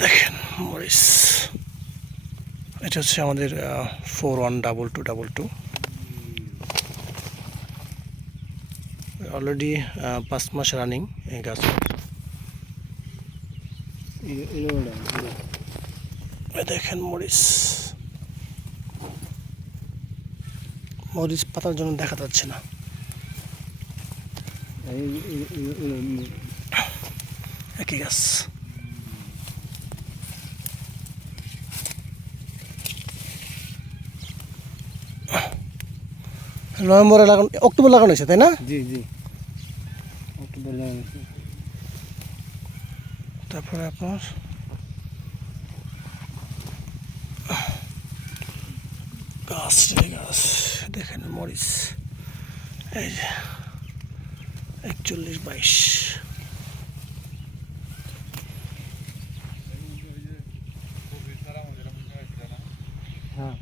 দেখেন মরিচ, এটা হচ্ছে আমাদের 412222 অলরেডি 5 মাস রানিং এই গাছ। দেখেন মরিচ, মরিচ পাতার জন্য দেখা যাচ্ছে না। একই গাছ। নভেম্বরে লাগানো, অক্টোবর লাগানো হয়েছে তাই না? জি জি, অক্টোবর লাগানো হয়েছে। তারপরে আপনার গাছ, গাছ দেখেন মরিচ, এই যে 4122। হ্যাঁ